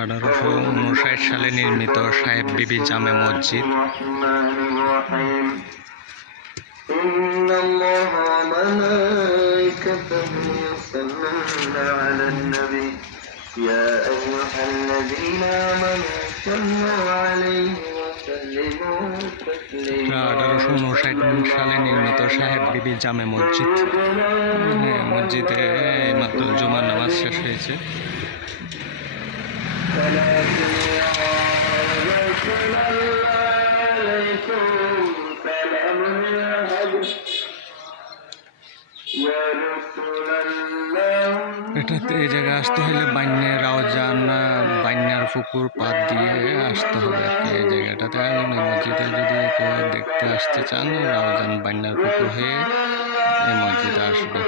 আঠারোশো উনষাট সালে নির্মিত সাহেব বিবি জামে মসজিদ। إن الله وملائكته يصلون على النبي يا أيها الذين آمنوا صلوا عليه وسلموا تسليما আঠারোশো উনষাট সালে নির্মিত সাহেব বিবি জামে মসজিদ হ্যাঁ, মসজিদে মাত্র জুমার নামাজ শেষ হয়েছে এটাতে এই জায়গায় আসতে হলে বান্যার আওজান বান্যার পুকুর পাত দিয়ে আসতে হবে আর কি এই জায়গাটাতে। এই মসজিদে যদি কেউ দেখতে আসতে চান রাওজান বান্যার পুকুর হয়ে এই মসজিদে আসবে।